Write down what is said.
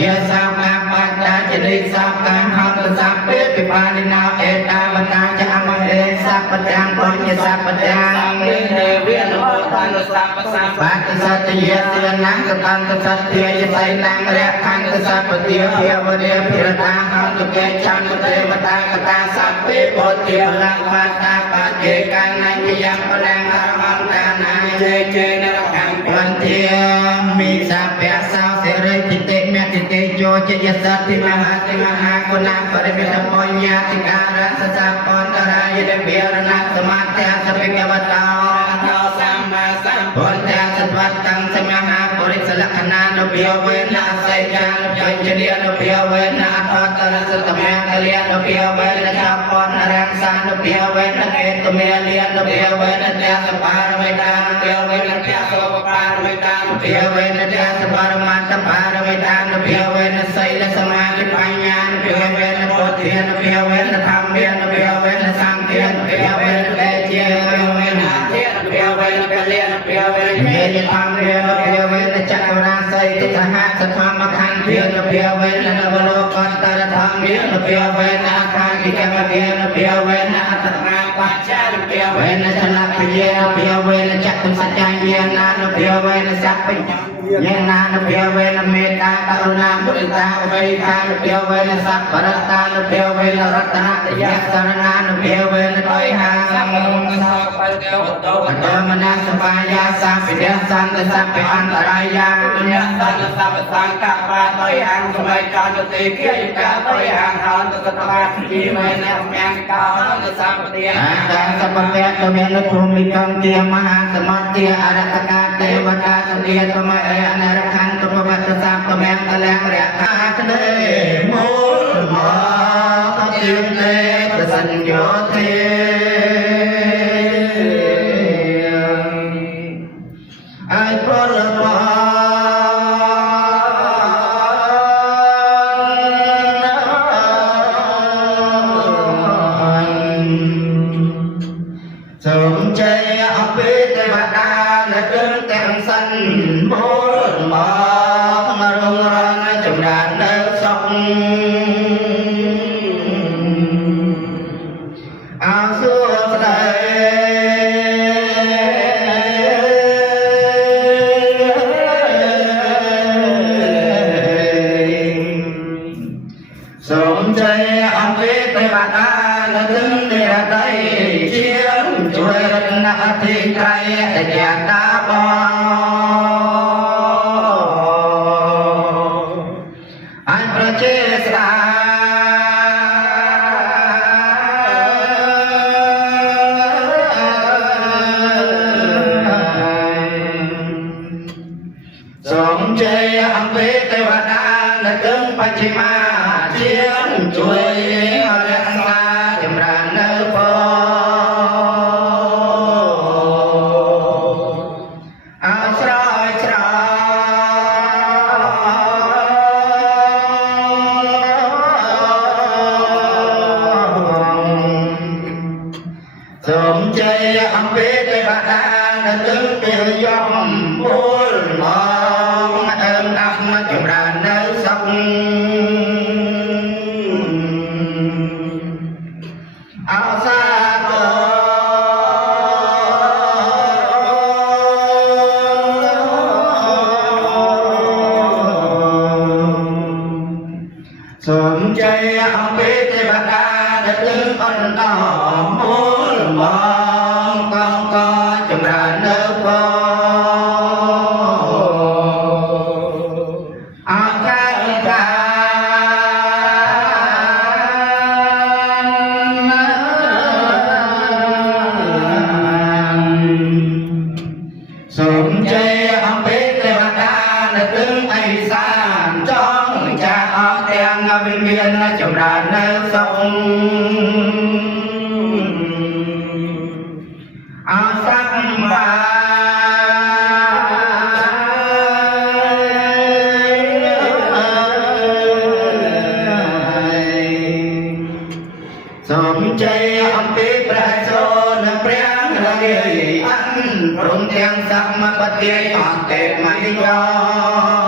យសាកាបតាជនិសាកាហតសាពេពិបានិណាអេតាវតាចាមហេសាបទាំងបុញ្ញសាបទាំងមេវិនហតានសាបសាបាតសតយេសនង្កតានកសត្យាយសៃនង្រៈខាងកសពតិភាវនេភិរតាហន្តកេចន្ទទេវតាកតាសព្ពេពុទ្ធិបលង្បាតាបជេកានញ្ញយំបលាំងអរហន្តនាជេជេនរកម្មបន្ទាមីសាភៈសោសិរិតិតិមេតិតិយោជយសតិមហាគុណបរិវិតបញ្ញតិការៈសសពន្តរាយិវិរណសមាទៈសភិកវតោសម្មាសម្ពុទ្ធៈសត្វតੰសមាហាបរិសលក្ខណានុភាវេនអសេចានុបញ្ញនិនុភាវេនអថតរសតមេកលិនុភាវេនចពនរក្សានុភាវេនកេតមេលិនុភាវេនទសបារមេតានុភាវេនទសវបារមេតានុភាវេនទសបារមត្តបារមេតានុភាវេនសីលសមាធិបញ្ញានុភាវេនពុទ្ធិនុភាវេនធម្មានុភាវេនសង្ឃានុភាវេនតេជាវេនអធិនុភាវេនកលិនុភាវេនមេយធម្មានុភាវេនចក្រាស័យទិសហសធម្មខន្ធានុភាវេននវលោកន្តរធម្មានុភាវេនអខាងិកមភានុភាវេនអតមាបច្ចានុភាវេនចលពយេនុភាវេនចក្ខុសច្ចាយានានុភាវេនសព្បយានានុភាវេនមេត្តាករុណាមុទិតាឧបេក្ខានុភាវេនសព្បរតានុភាវេនរតនតយសរណានុភាវេនតយហាសមងសោបលកោតោអតមនាសបាយាសាពិយសន្តសព្បអន្តរាយាយសន្តសព្បសង្កបាតយហាសម័យកោតទេគិយកាតយហាហន្តសតបាជីមេនមញ្ញកោនសព្បទាអតសព្បវៈតមេលភូមិកំទាមហាសមតិអរតកាទេវតាសន្តិតមអនរខន្តពវតសាពមង្គលរៈខាក្នេមូលមកទៀមទេប្រសញ្ញោទេអៃពលមកសូមជ័យអបិទេវតាអ្នកគង់ទាំងសិនមូលមករងរងចម្រើននៅសុខអសួស្តីសូមជ័យអបិទេវតាអ្នកគង់និរតីជាជួយរតនអធិក្រៃតញ្ញាតាបងអញប្រជេស្តាសូមជ័យអង្គទេវតានៅគង់បច្ចិមាជាជួយរក្សាចម្រើននៅបងស្រោចស្រោសូមជ័យអង្គទេវតានៅគង់ពេលយំមូលមកអើមដាប់មកចម្រើននៅសុខអសាទរសូមជ័យអង្គទេវតាដែលទើបអន្តរមូលមកកងកចម្រើននៅផងអកាយកាសូមជ័យអង្គទេវតាដែលទើបអេសានចង់ចាអស់ទាំងវិមានចម្រើននៅសុខអសម្មាសូមជ័យអង្គព្រះសូនព្រះរាយអន្តព្រមទាំងសម្មបតិអន្តេមយោ